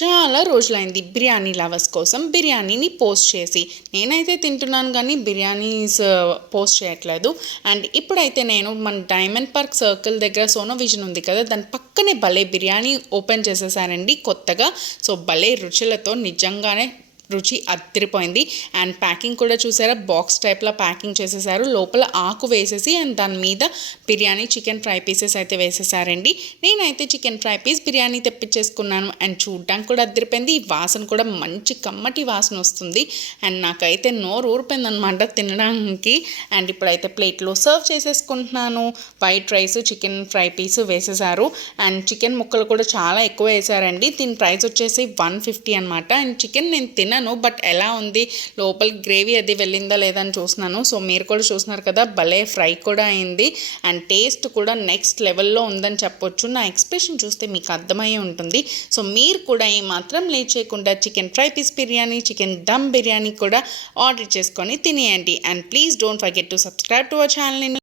చాలా రోజులైంది బిర్యానీ లవర్స్ కోసం బిర్యానీని పోస్ట్ చేసి. నేనైతే తింటున్నాను కానీ బిర్యానీస్ పోస్ట్ చేయట్లేదు. అండ్ ఇప్పుడైతే నేను మన డైమండ్ పార్క్ సర్కిల్ దగ్గర సోనో విజన్ ఉంది కదా, దాని పక్కనే భలే బిర్యానీ ఓపెన్ చేసేసారండి కొత్తగా. సో భలే రుచులతో నిజంగానే రుచి అదిరిపోయింది. అండ్ ప్యాకింగ్ కూడా చూసారా, బాక్స్ టైప్లో ప్యాకింగ్ చేసేసారు. లోపల ఆకు వేసేసి అండ్ దాని మీద బిర్యానీ చికెన్ ఫ్రై పీసెస్ అయితే వేసేసారండి. నేనైతే చికెన్ ఫ్రై పీస్ బిర్యానీ తెప్పించేసుకున్నాను. అండ్ చూడ్డానికి కూడా అదిరిపోయింది. ఈ వాసన కూడా మంచి కమ్మటి వాసన వస్తుంది. అండ్ నాకైతే నోరు ఊరిపోయింది అనమాట తినడానికి. అండ్ ఇప్పుడైతే ప్లేట్లో సర్వ్ చేసేసుకుంటున్నాను. White rice, chicken fry piece వేసేసారు. అండ్ చికెన్ ముక్కలు కూడా చాలా ఎక్కువ వేసారండి. దీని ప్రైస్ వచ్చేసి 150 అనమాట. అండ్ చికెన్ నేను తిన్నాను, బట్ ఎలా ఉంది లోపల గ్రేవీ అది వెళ్ళిందా లేదా అని చూస్తున్నాను. సో మీరు కూడా చూస్తున్నారు కదా, భలే ఫ్రై కూడా అయింది. అండ్ టేస్ట్ కూడా నెక్స్ట్ లెవెల్లో ఉందని చెప్పొచ్చు. నా ఎక్స్ప్రెషన్ చూస్తే మీకు అర్థమయ్యే ఉంటుంది. సో మీరు కూడా ఏమాత్రం లేట్ చేయకుండా chicken fry piece biryani, chicken dum biryani కూడా ఆర్డర్ చేసుకొని తినేయండి. And please don't forget to subscribe to our channel.